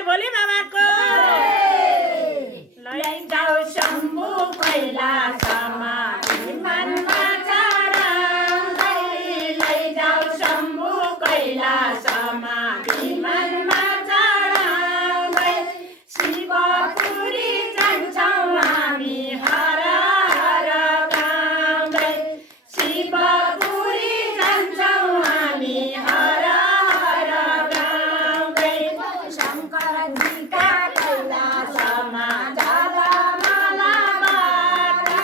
नमस्कार भोले बाबाको लैजाऊ शम्भु कैलासमा विमानमा चढाउँदै लैजाऊ शम्भु कैलासमा विमानमा चढाउँदै शिवपुरी जान्छौँ हामी हर हर गाउँदै शिवपुरी जान्छौँ हामी हर हर गाउँदै शङ्करजीका कैलासमा जलमाला बाटा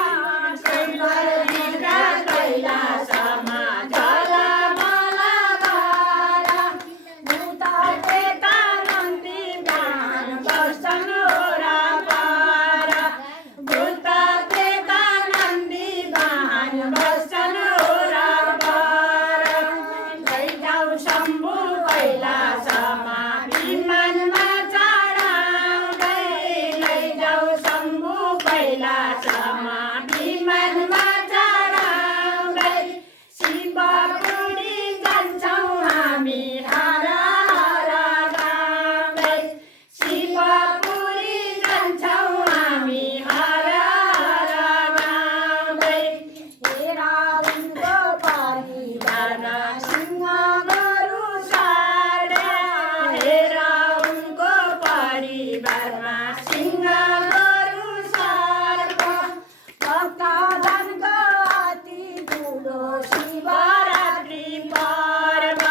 शङ्करजीका कैलासमा जलमाला बाटा भूत प्रेत नन्दी बिहान बस्छन् वरपर भूत प्रेत नन्दी बिहान बस्छन् वरपर लैजाऊ शम्भु कैलासमा विमानमा चढाउँदै लैजाऊ शम्भु कैलासमा विमानमा चढाउँदै शिवपुरी जान्छौँ हामी हर हर गाउँदै शिवपुरी जान्छौँ हामी हर हर गाउँदै हेर उनको परिवारमा सिंह गोरु सार्दा हेर उनको परिवारमा सिंह गोरु सर्प भक्तजनको अति ठुलो शिवरात्रि पर्व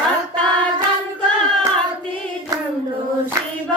भक्तजनको अति ठुलो शिव